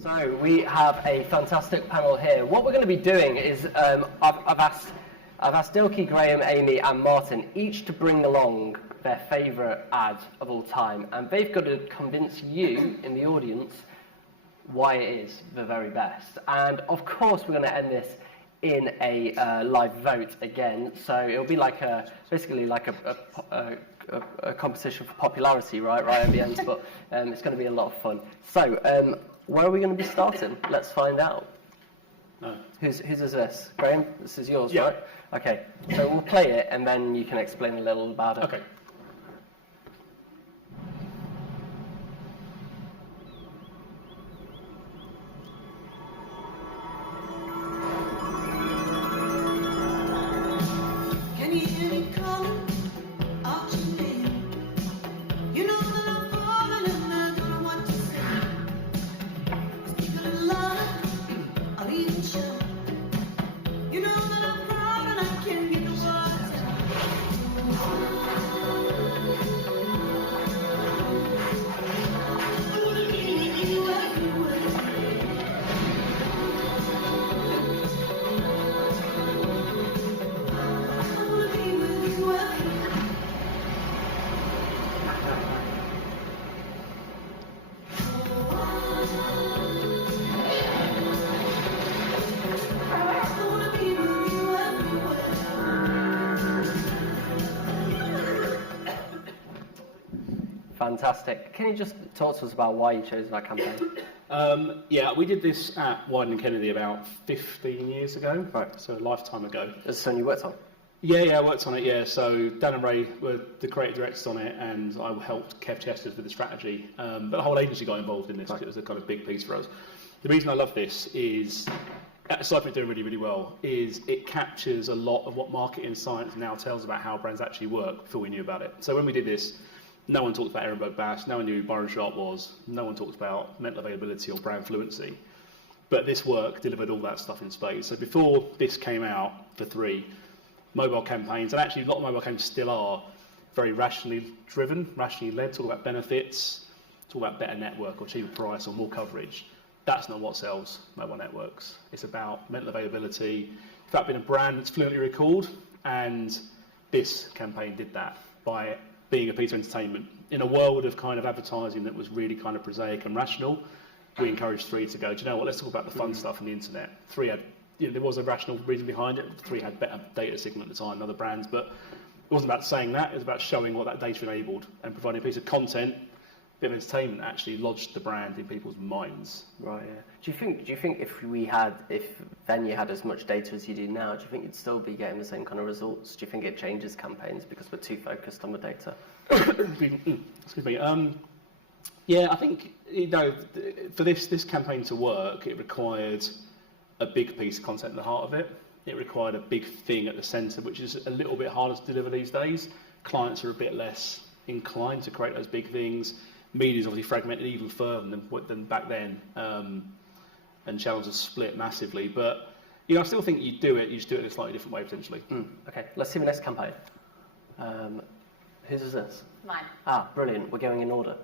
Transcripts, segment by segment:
So we have a fantastic panel here. What we're going to be doing is I've asked Dilki, Graeme, Amy and Martin each to bring along their favourite ad of all time, and they've got to convince you in the audience why it is the very best. And of course we're going to end this in a live vote again, so it'll be like basically like a competition for popularity right at the end, but it's going to be a lot of fun. So where are we going to be starting? Let's find out. No. Whose is this? Graeme, this is yours, Yeah. right? Okay, so we'll play it and then you can explain a little about it. Okay. Can you hear me calling out your name? You know that I'm falling and I don't know what to say. Speak a little louder, I'll even shout. You know that I'm proud and I can't get the words out. I wanna be with you everywhere. I wanna be with you everywhere. I wanna be with you everywhere. Fantastic. Can you just talk to us about why you chose that campaign? Yeah, we did this at Wyden and Kennedy about 15 years ago, Right. so a lifetime ago. Is this something you worked on? Yeah, I worked on it, yeah. So Dan and Ray were the creative directors on it, and I helped Kev Chesters with the strategy. But the whole agency got involved in this because it was a kind of big piece for us. The reason I love this is, aside from it doing really, really well, is it captures a lot of what marketing science now tells about how brands actually work before we knew about it. So when we did this, no one talked about Ehrenberg Bass, no one knew who Byron Sharp was, no one talked about mental availability or brand fluency. But this work delivered all that stuff in spades. So before this came out for 3, mobile campaigns, and actually a lot of mobile campaigns still are very rationally driven, rationally led, talk about benefits, talk about better network or cheaper price or more coverage. That's not what sells mobile networks. It's about mental availability, in fact being a brand that's fluently recalled, and this campaign did that by being a piece of entertainment. In a world of kind of advertising that was really kind of prosaic and rational, we encouraged 3 to go, do you know what, let's talk about the fun stuff on the internet. 3 had, there was a rational reason behind it. 3 had better data signal at the time than other brands, but it wasn't about saying that, it was about showing what that data enabled and providing a piece of content, a bit of entertainment that actually lodged the brand in people's minds. Right, yeah. Do you think if then you had as much data as you do now, do you think you'd still be getting the same kind of results? Do you think it changes campaigns because we're too focused on the data? Excuse me. Yeah, I think, for this campaign to work, it required a big piece of content at the heart of it. It required a big thing at the centre, which is a little bit harder to deliver these days. Clients are a bit less inclined to create those big things. Media's obviously fragmented even further than back then, and channels are split massively. But I still think you just do it in a slightly different way potentially. Okay, let's see the next campaign. Whose is this? Mine. Ah, brilliant. We're going in order.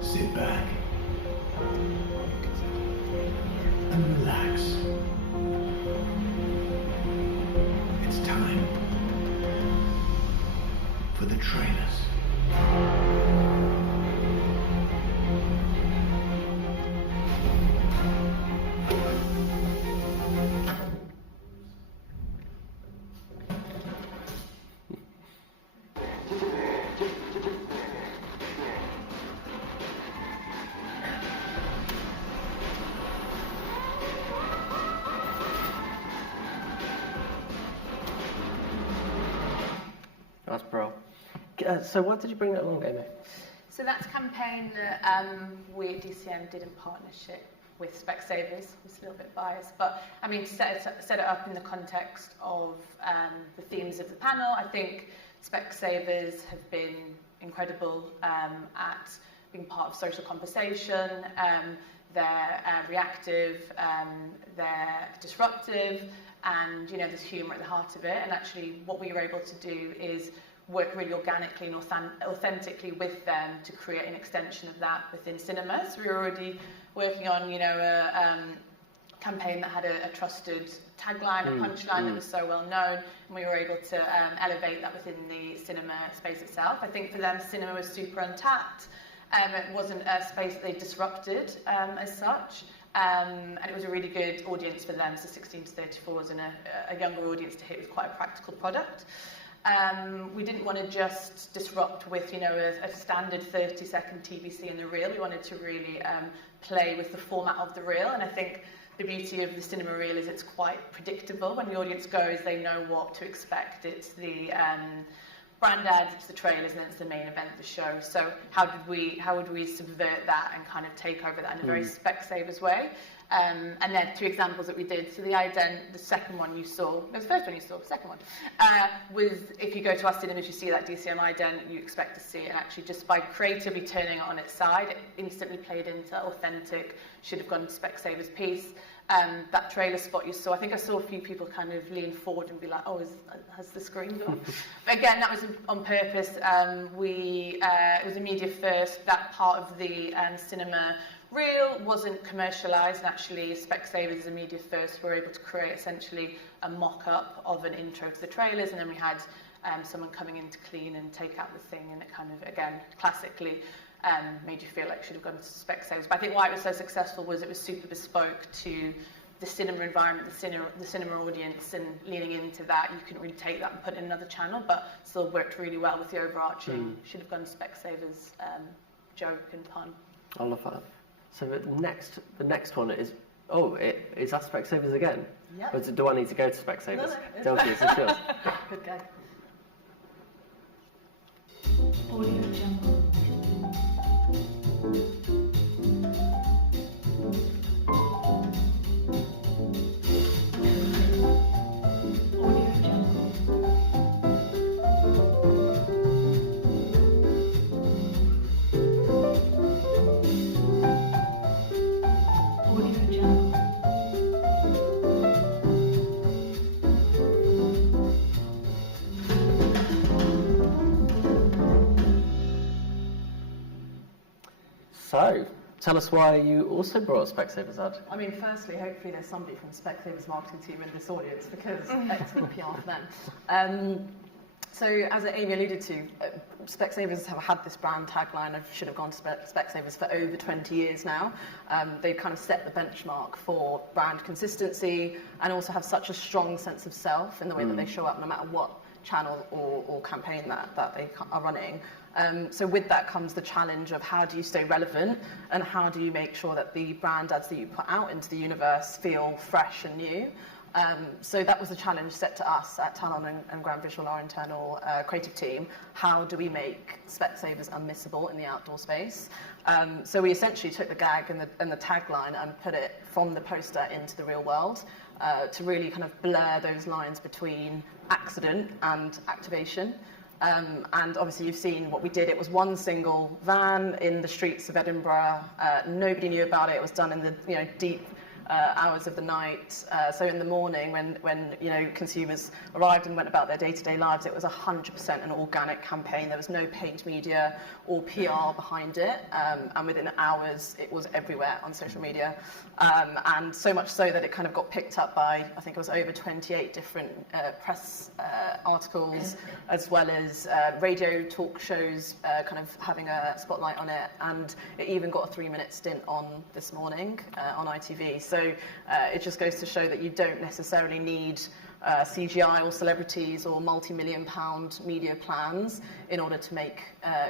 Sit back and relax. It's time for the trailers. That's bro. So why did you bring that along, Amy? So that's a campaign that we at DCM did in partnership with Specsavers. It's a little bit biased, but I mean, to set it up in the context of the themes of the panel, I think Specsavers have been incredible at being part of social conversation. They're reactive, they're disruptive, and there's humour at the heart of it. And actually, what we were able to do is work really organically and authentically with them to create an extension of that within cinema. So we were already working on, you know, a campaign that had a trusted tagline, a punchline that was so well known, and we were able to elevate that within the cinema space itself. I think for them, cinema was super untapped. It wasn't a space that they disrupted as such. And it was a really good audience for them, so 16 to 34s and a younger audience to hit with quite a practical product. We didn't want to just disrupt with, you know, a standard 30-second TVC in the reel. We wanted to really play with the format of the reel, and I think the beauty of the cinema reel is it's quite predictable. When the audience goes, they know what to expect. It's the brand ads, it's the trailers, and then it's the main event of the show. So how would we subvert that and kind of take over that in a very Specsavers way? And then 2 examples that we did. So the ident, the second one you saw, no, the first one you saw, the second one, was if you go to our cinemas, you see that DCM ident, you expect to see it. And actually just by creatively turning it on its side, it instantly played into authentic, should have gone to Specsavers piece. That trailer spot you saw, I think I saw a few people kind of lean forward and be like, oh, has the screen gone? But again, that was on purpose. It was a media first. That part of the cinema reel wasn't commercialised, and actually Specsavers as a media first were able to create essentially a mock-up of an intro to the trailers, and then we had someone coming in to clean and take out the thing, and it kind of, again, classically made you feel like it should have gone to Specsavers. But I think why it was so successful was it was super bespoke to the cinema environment, the cinema audience, and leaning into that, you couldn't really take that and put it in another channel, but still worked really well with the overarching should have gone to Specsavers joke and pun. I love that. So the next one is, is that Specsavers again? Yeah. Or do I need to go to Specsavers? No. Dilki, is it yours? Good gag. Audio Jungle. Audio Jungle. Audio Jungle. So, tell us why you also brought a Specsavers ad. I mean, firstly, hopefully there's somebody from Specsavers marketing team in this audience, because excellent PR for them. So, as Amy alluded to, Specsavers have had this brand tagline of should have gone to Specsavers for over 20 years now. They kind of set the benchmark for brand consistency, and also have such a strong sense of self in the way that they show up no matter what channel or campaign that they are running. So with that comes the challenge of how do you stay relevant, and how do you make sure that the brand ads that you put out into the universe feel fresh and new. So that was the challenge set to us at Talon and Graeme Visual, our internal creative team. How do we make Specsavers unmissable in the outdoor space? So we essentially took the gag and the tagline and put it from the poster into the real world to really kind of blur those lines between accident and activation. And obviously you've seen what we did. It was one single van in the streets of Edinburgh. Nobody knew about it. It was done in the deep hours of the night. So in the morning when consumers arrived and went about their day-to-day lives, it was 100% an organic campaign. There was no paid media or PR behind it. And within hours, it was everywhere on social media. And so much so that it kind of got picked up by, I think it was over 28 different press articles, as well as radio talk shows kind of having a spotlight on it. And it even got a 3-minute stint on This Morning on ITV. So it just goes to show that you don't necessarily need CGI or celebrities or multi-million-pound media plans in order to make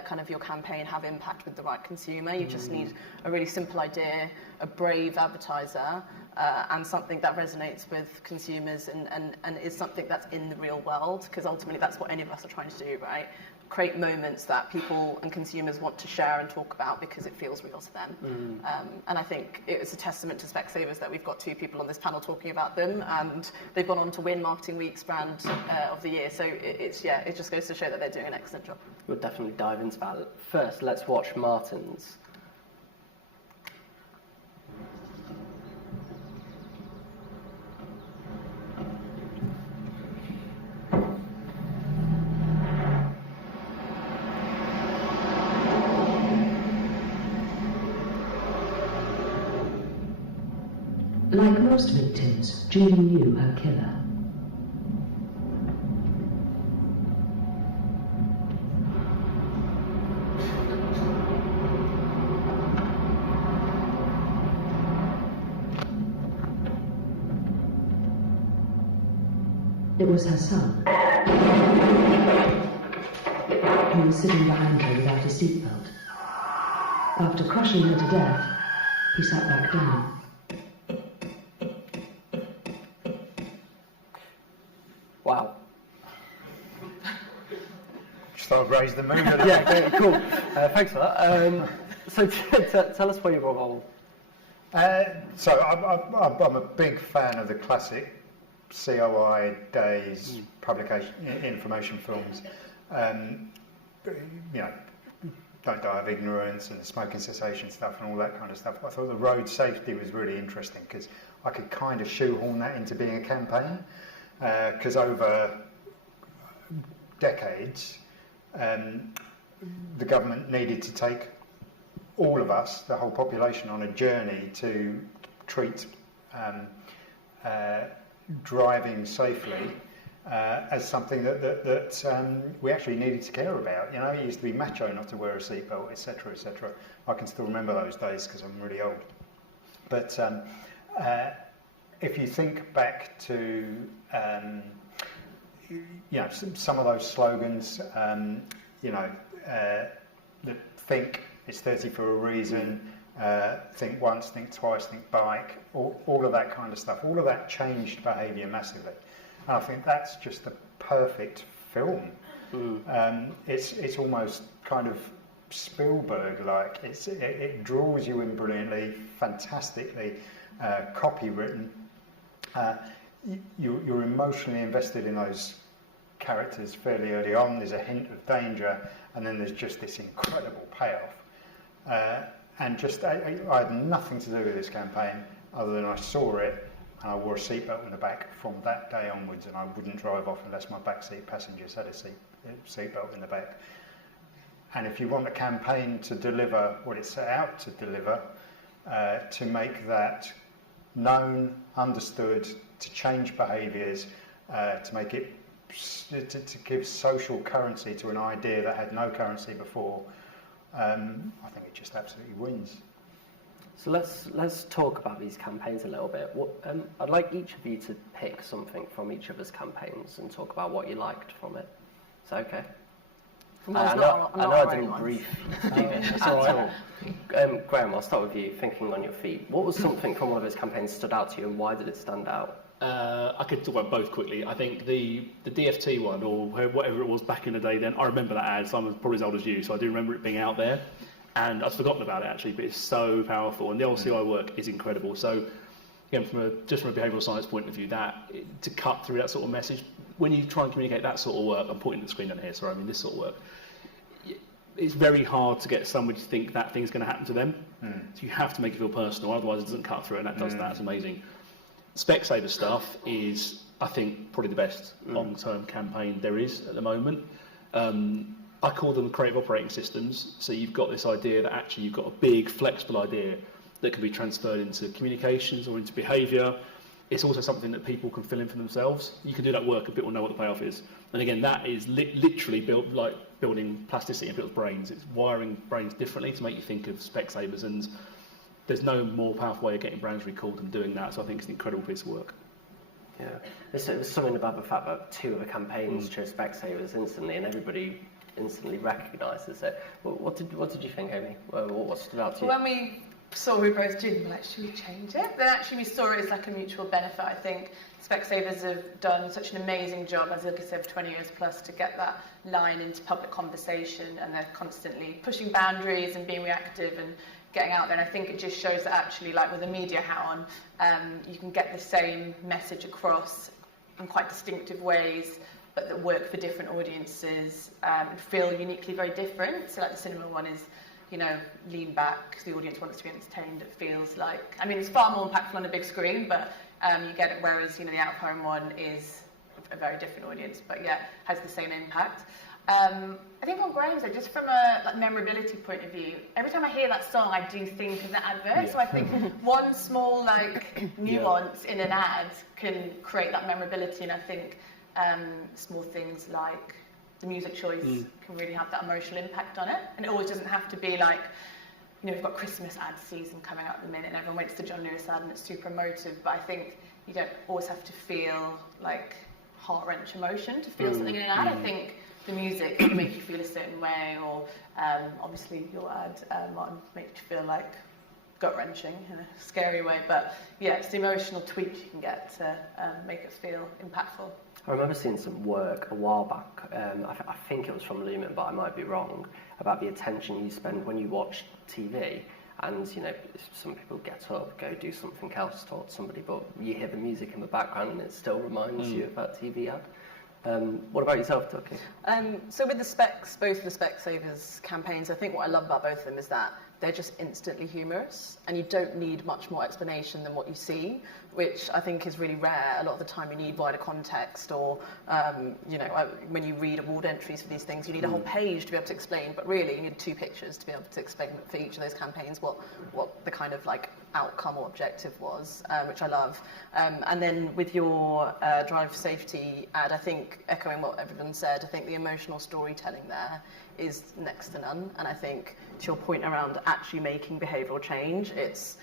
kind of your campaign have impact with the right consumer. You just need a really simple idea, a brave advertiser, and something that resonates with consumers and is something that's in the real world, because ultimately that's what any of us are trying to do, right? Create moments that people and consumers want to share and talk about because it feels real to them. And I think it's a testament to Specsavers that we've got 2 people on this panel talking about them, and they've gone on to win Marketing Week's Brand of the Year. So it just goes to show that they're doing an excellent job. We'll definitely dive into that. First, let's watch Martin's. Like most victims, Julie knew her killer. It was her son. He was sitting behind her without a seatbelt. After crushing her to death, he sat back down. Wow. Just thought I'd raise the mood a little. Yeah, very cool. Thanks for that. So tell us what your role. So I'm a big fan of the classic COI days publication information films. You know, Don't Die of Ignorance and the smoking cessation stuff and all that kind of stuff. I thought the road safety was really interesting because I could kind of shoehorn that into being a campaign because over decades the government needed to take all of us, the whole population, on a journey to treat driving safely as something that we actually needed to care about. You know, it used to be macho not to wear a seatbelt, etc., etc. I can still remember those days because I'm really old. But if you think back to you know, some of those slogans, you know, that think it's 30 for a reason, think once, think twice, think bike, all of that kind of stuff. All of that changed behaviour massively. And I think that's just the perfect film. It's almost kind of Spielberg-like. It draws you in brilliantly, fantastically copywritten. You're emotionally invested in those characters fairly early on. There's a hint of danger, and then there's just this incredible payoff. And just I had nothing to do with this campaign other than I saw it and I wore a seatbelt in the back from that day onwards, and I wouldn't drive off unless my backseat passengers had a seatbelt in the back. And if you want a campaign to deliver what it set out to deliver, to make that known, understood, to change behaviours, to make it to give social currency to an idea that had no currency before, I think it just absolutely wins. So let's talk about these campaigns a little bit. I'd like each of you to pick something from each of us campaigns and talk about what you liked from it. Is that okay? I know I didn't brief you at all. Graeme, I'll start with you, thinking on your feet. What was something from one of those campaigns stood out to you, and why did it stand out? I could talk about both quickly. I think the DFT one, or whatever it was back in the day then, I remember that ad, so I'm probably as old as you, so I do remember it being out there. And I've forgotten about it actually, but it's so powerful, and the old CI work is incredible. So, again, just from a behavioural science point of view, to cut through that sort of message, when you try and communicate that sort of work, I'm pointing at the screen down here, sorry, I mean this sort of work, it's very hard to get somebody to think that thing's going to happen to them. So you have to make it feel personal, otherwise it doesn't cut through, and that does that. It's amazing. Specsaver stuff is, I think, probably the best long-term campaign there is at the moment. I call them creative operating systems. So you've got this idea that actually you've got a big, flexible idea that can be transferred into communications or into behaviour. It's also something that people can fill in for themselves. You can do that work and people know what the payoff is. And again, that is literally built like building plasticity in people's brains. It's wiring brains differently to make you think of Specsavers, and there's no more powerful way of getting brands recalled than doing that. So I think it's an incredible piece of work. Yeah, there's something about the fact that two of the campaigns chose Specsavers instantly, and everybody instantly recognises it. What did you think, Amy? What stood out to you? When we saw we both did, we were like, should we change it? Then actually we saw it as like a mutual benefit. I think Specsavers have done such an amazing job, as Dilki said, for 20 years plus, to get that line into public conversation, and they're constantly pushing boundaries and being reactive and getting out there. And I think it just shows that actually, like with a media hat on, you can get the same message across in quite distinctive ways, but that work for different audiences and feel uniquely very different. So like the cinema one is, you know, lean back because the audience wants to be entertained. It feels like, I mean, it's far more impactful on a big screen, but you get it, whereas, you know, the out-of-home one is a very different audience, but yeah, has the same impact. I think on Graham's, though, just from a memorability point of view, every time I hear that song, I do think of the advert. Yeah. So I think one small nuance in an ad can create that memorability, and I think small things like the music choice can really have that emotional impact on it. And it always doesn't have to be like, we've got Christmas ad season coming out at the minute, and everyone waits to John Lewis ad, and it's super emotive. But I think you don't always have to feel like heart-wrench emotion to feel something in an ad. I think the music can make you feel a certain way, or obviously your ad, Martin, makes you feel like gut-wrenching in a scary way. But yeah, it's the emotional tweak you can get to make it feel impactful. I remember seeing some work a while back, I think it was from Lumen, but I might be wrong, about the attention you spend when you watch TV. And, some people get up, go do something else, talk to somebody, but you hear the music in the background and it still reminds you of that TV ad. What about yourself, Dilki? So with the Specs, both the Specsavers campaigns, I think what I love about both of them is that they're just instantly humorous, and you don't need much more explanation than what you see, which I think is really rare. A lot of the time you need wider context, or when you read award entries for these things, you need a whole page to be able to explain, but really you need 2 pictures to be able to explain for each of those campaigns what the kind of outcome or objective was, which I love. And then with your drive safety ad, I think, echoing what everyone said, I think the emotional storytelling there is next to none. And I think, to your point around actually making behavioural change, it's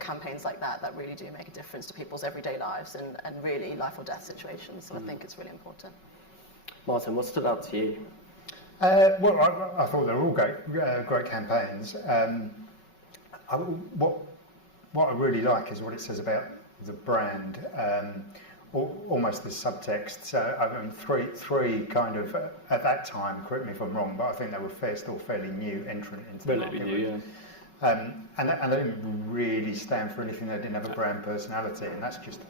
campaigns like that really do make a difference to people's everyday lives and really life or death situations. So I think it's really important. Martin, what stood out to you? Well, I thought they were all great campaigns. What I really like is what it says about the brand, almost the subtext. So three kind of at that time. Correct me if I'm wrong, but I think they were still fairly new entrant into the market. New, yeah. And they didn't really stand for anything. They didn't have a brand personality, and that's just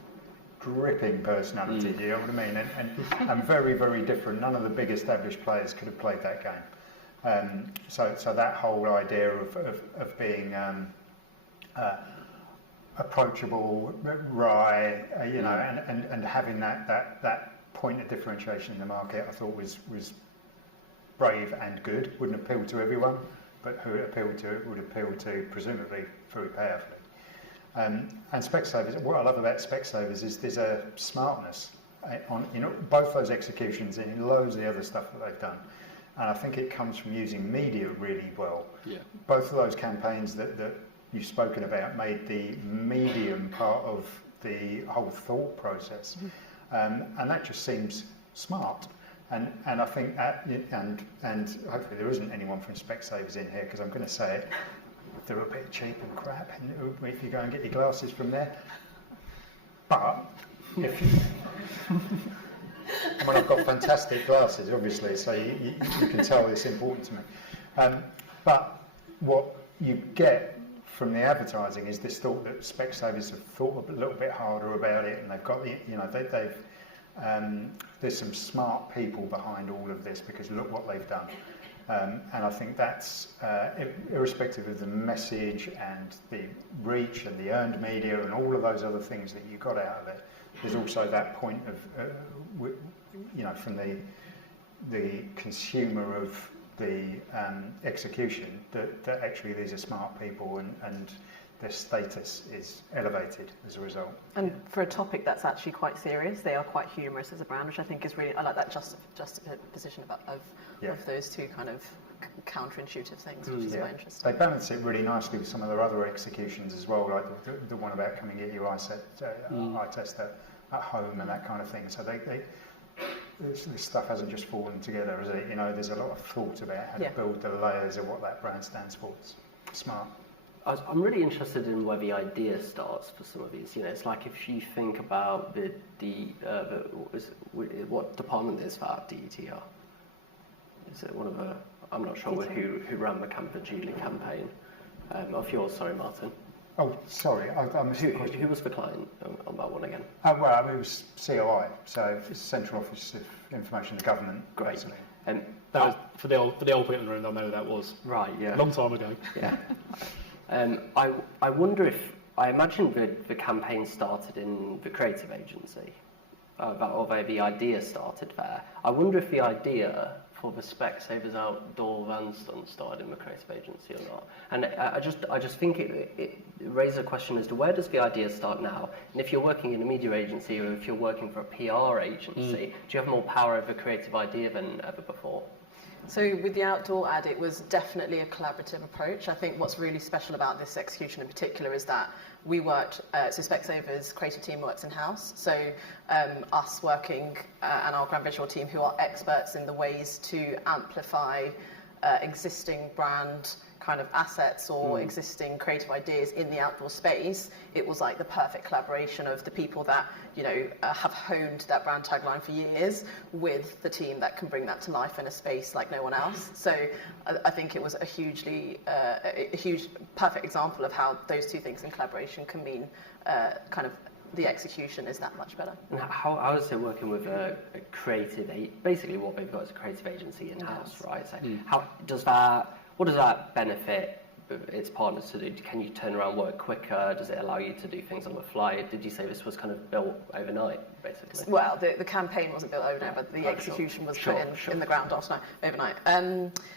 dripping personality. Do you know what I mean? And very, very different. None of the big established players could have played that game. So that whole idea of being approachable, wry, and having that point of differentiation in the market, I thought was brave and good. Wouldn't appeal to everyone, but who it appealed to, it would appeal to presumably very powerfully. And Specsavers, what I love about Specsavers is there's a smartness on both those executions and in loads of the other stuff that they've done. And I think it comes from using media really well. Yeah. Both of those campaigns that you've spoken about made the medium part of the whole thought process. And that just seems smart. And I think that, and hopefully there isn't anyone from Specsavers in here, because I'm going to say it, they're a bit cheap and crap if you go and get your glasses from there. But if you, I mean, I've got fantastic glasses, obviously, so you can tell it's important to me. But what you get from the advertising is this thought that Specsavers have thought a little bit harder about it, and they've got there's some smart people behind all of this, because look what they've done. And I think that's irrespective of the message and the reach and the earned media and all of those other things that you got out of it. There's also that point of, from the consumer of the execution, that actually these are smart people and their status is elevated as a result. And for a topic that's actually quite serious, they are quite humorous as a brand, which I think is really, I like that juxtaposition of those two kind of counterintuitive things, which is quite interesting. They balance it really nicely with some of their other executions as well, like the one about coming get your eye test at home and that kind of thing. So this stuff hasn't just fallen together, is it? There's a lot of thought about how to build the layers of what that brand stands for. It's smart. I'm really interested in where the idea starts for some of these. It's like if you think about what department is that DETR? Is it one of the? I'm not sure who ran the Julie campaign of yours. Sorry, Martin. Oh, sorry, I missed the question. Who was the client on that one again? Well, it was COI, so it's Central Office of Information and Government. Great. Basically. That was for the old people in the room. They'll know who that was. Right. Yeah. Long time ago. Yeah. I wonder if, I imagine the campaign started in the creative agency. the idea started there. I wonder if the idea for the Specsavers outdoor van stand started in the creative agency or not. And I just think it raises a question as to where does the idea start now? And if you're working in a media agency or if you're working for a PR agency, do you have more power over a creative idea than ever before? So with the outdoor ad, it was definitely a collaborative approach. I think what's really special about this execution in particular is that we worked, so Specsavers creative team works in-house, so us working and our grand visual team who are experts in the ways to amplify existing brand kind of assets or existing creative ideas in the outdoor space, it was like the perfect collaboration of the people that, you know, have honed that brand tagline for years with the team that can bring that to life in a space like no one else. So I think it was a huge perfect example of how those two things in collaboration can mean kind of the execution is that much better. And how is it working with a creative, basically what they've got is a creative agency in-house, right? So what does that benefit its partners to do? Can you turn around work quicker? Does it allow you to do things on the fly? Did you say this was kind of built overnight, basically? Well, the campaign wasn't built overnight, but the execution was put in the ground overnight.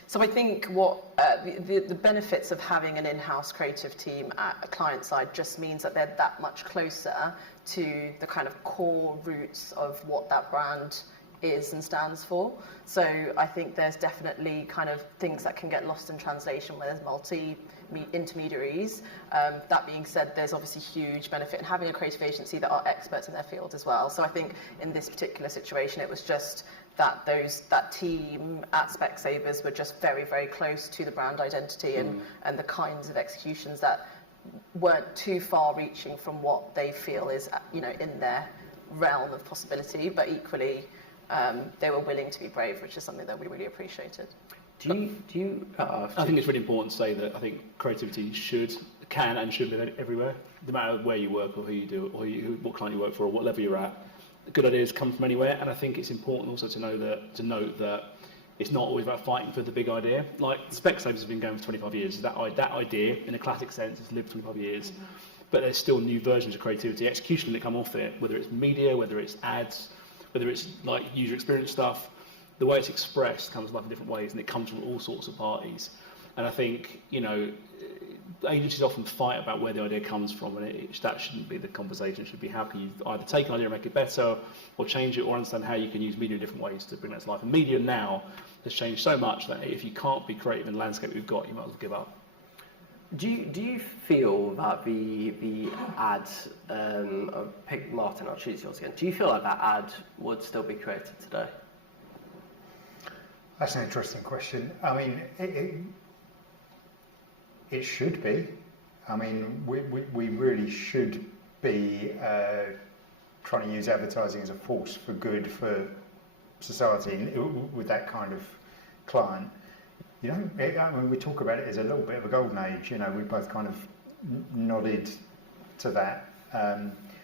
So I think what the benefits of having an in-house creative team at a client side just means that they're that much closer to the kind of core roots of what that brand is and stands for. So I think there's definitely kind of things that can get lost in translation where there's intermediaries. That being said, there's obviously huge benefit in having a creative agency that are experts in their field as well. So I think in this particular situation, it was just that that team at Specsavers were just very, very close to the brand identity and the kinds of executions that weren't too far reaching from what they feel is, you know, in their realm of possibility, but equally they were willing to be brave, which is something that we really appreciated. I think it's really important to say that I think creativity can and should live everywhere, no matter where you work or who you do or what client you work for or what level you're at. Good ideas come from anywhere, and I think it's important also to note that it's not always about fighting for the big idea. Like Specsavers has been going for 25 years. That idea, in a classic sense, has lived 25 years. But there's still new versions of creativity, execution that come off it, whether it's media, whether it's ads, whether it's like user experience stuff. The way it's expressed comes to life in different ways, and it comes from all sorts of parties. And I think, you know, agencies often fight about where the idea comes from, and that shouldn't be the conversation. It should be how can you either take an idea and make it better, or change it, or understand how you can use media in different ways to bring that to life. And media now has changed so much that if you can't be creative in the landscape we've got, you might as well give up. Do you feel that the ad, pick Martin, I'll choose yours again. Do you feel like that ad would still be created today? That's an interesting question. I mean, it should be. I mean, we really should be trying to use advertising as a force for good for society with that kind of client. You know, I mean, we talk about it as a little bit of a golden age. You know, we both kind of nodded to that.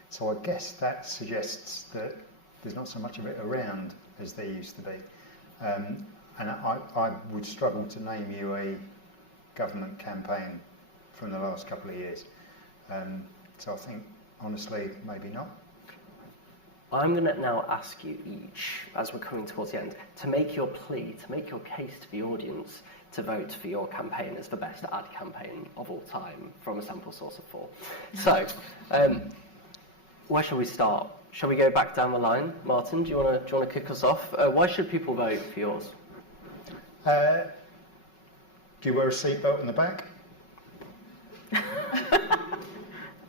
So I guess that suggests that there's not so much of it around as there used to be. And I would struggle to name you a government campaign from the last couple of years. So I think, honestly, maybe not. I'm going to now ask you each, as we're coming towards the end, to make your plea, to make your case to the audience to vote for your campaign as the best ad campaign of all time from a sample source of 4. So, where shall we start? Shall we go back down the line? Martin, do you want to kick us off? Why should people vote for yours? Do you wear a seatbelt in the back?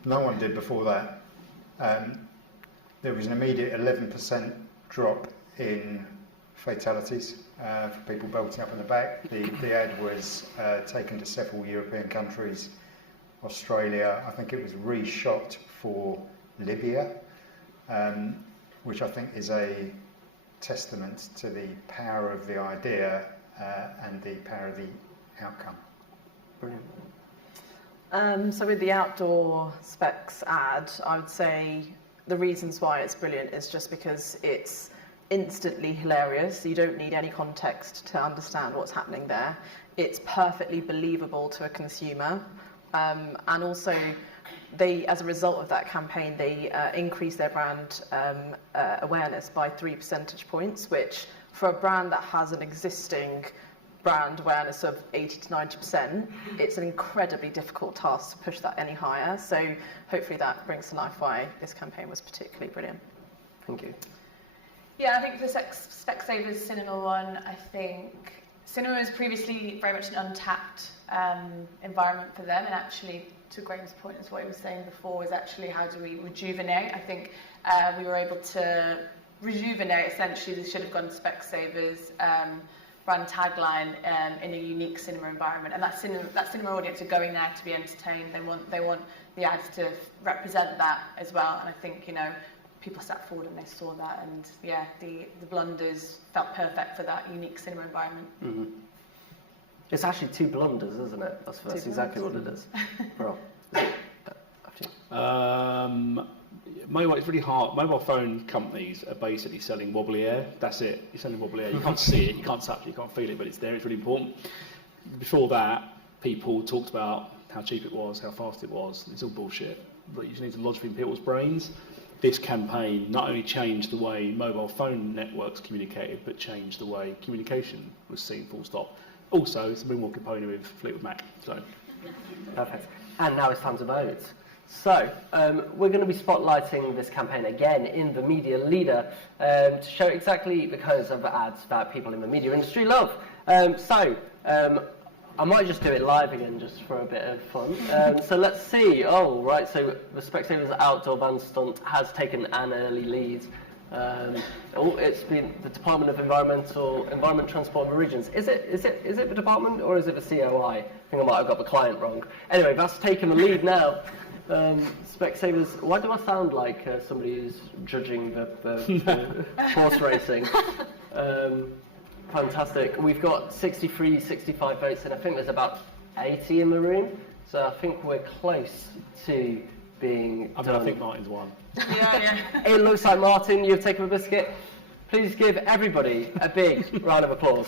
No one did before that. There was an immediate 11% drop in fatalities for people belting up in the back. The ad was taken to several European countries, Australia. I think it was reshot for Libya, which I think is a testament to the power of the idea and the power of the outcome. Brilliant. So with the outdoor specs ad, I would say the reasons why it's brilliant is just because it's instantly hilarious. You don't need any context to understand what's happening there. It's perfectly believable to a consumer. And also, they, as a result of that campaign, they increased their brand awareness by 3 percentage points, which for a brand that has an existing brand awareness of 80 to 90%, it's an incredibly difficult task to push that any higher. So hopefully that brings to life why this campaign was particularly brilliant. Thank you. Yeah, I think for Specsavers Cinema one, I think cinema was previously very much an untapped environment for them, and actually, to Graeme's point, as what he was saying before, was actually how do we rejuvenate? I think we were able to rejuvenate, essentially, they should have gone Specsavers brand tagline in a unique cinema environment, and that cinema audience are going there to be entertained. They want the ads to represent that as well, and I think, you know, people sat forward and they saw that, and yeah, the blunders felt perfect for that unique cinema environment. Mm-hmm. It's actually 2 blunders, isn't it? That's exactly what it is. Bro. Mobile, it's really hard. Mobile phone companies are basically selling wobbly air. That's it. You're selling wobbly air. You can't see it, you can't touch it, you can't feel it, but it's there. It's really important. Before that, people talked about how cheap it was, how fast it was. It's all bullshit. But you just need to lodge in people's brains. This campaign not only changed the way mobile phone networks communicated, but changed the way communication was seen, full stop. Also, it's a bit more component with Fleetwood Mac. So. Perfect. And now it's time to vote. So, we're going to be spotlighting this campaign again in the Media Leader to show exactly the kinds of ads that people in the media industry love. I might just do it live again just for a bit of fun. So let's see. Oh, right, so the Specsavers outdoor van stunt has taken an early lead. It's been the Department of Environment, Transport and Regions. Is it the department or is it the COI? I think I might have got the client wrong. Anyway, that's taken the lead now. Specsavers, why do I sound like somebody who's judging the horse racing? Fantastic. We've got 63, 65 votes, and I think there's about 80 in the room. So I think we're close to being done. I think Martin's won. Yeah. It looks like Martin, you've taken a biscuit. Please give everybody a big round of applause.